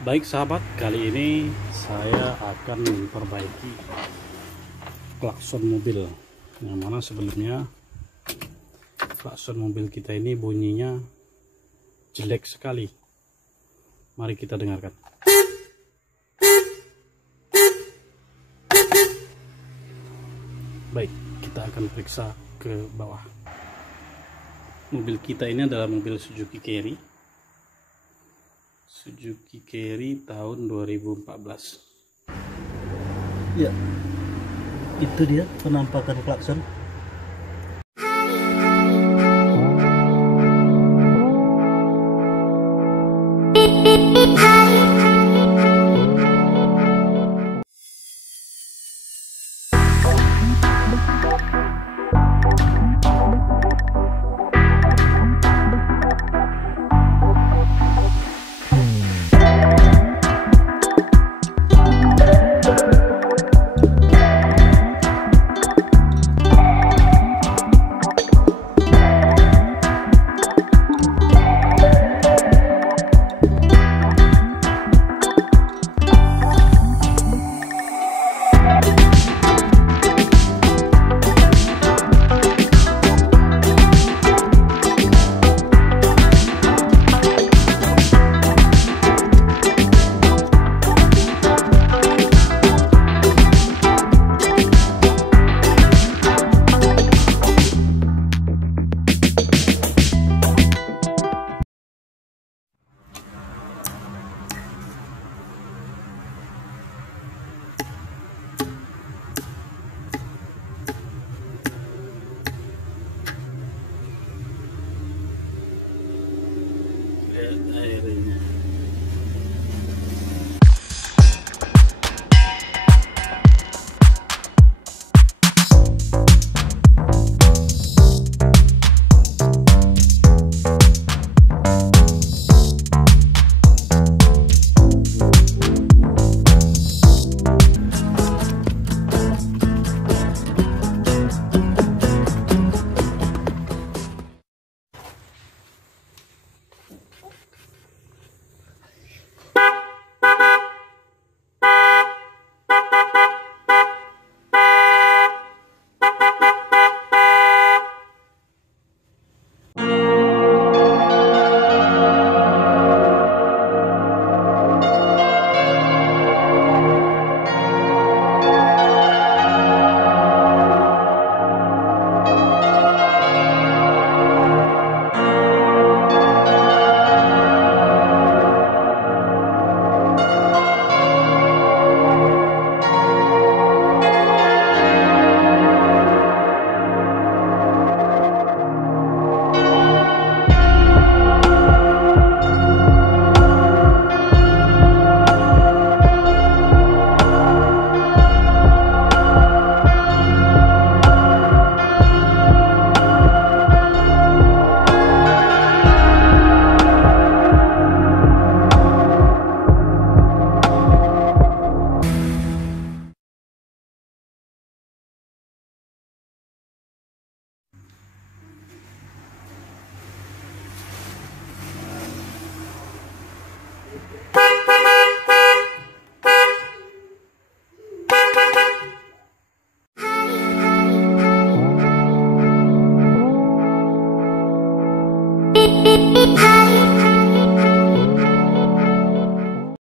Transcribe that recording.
Baik sahabat, kali ini saya akan memperbaiki klakson mobil, yang mana sebelumnya klakson mobil kita ini bunyinya jelek sekali. Mari kita dengarkan. Baik, kita akan periksa ke bawah. Mobil kita ini adalah mobil Suzuki Carry tahun 2014. Ya, itu dia penampakan klakson.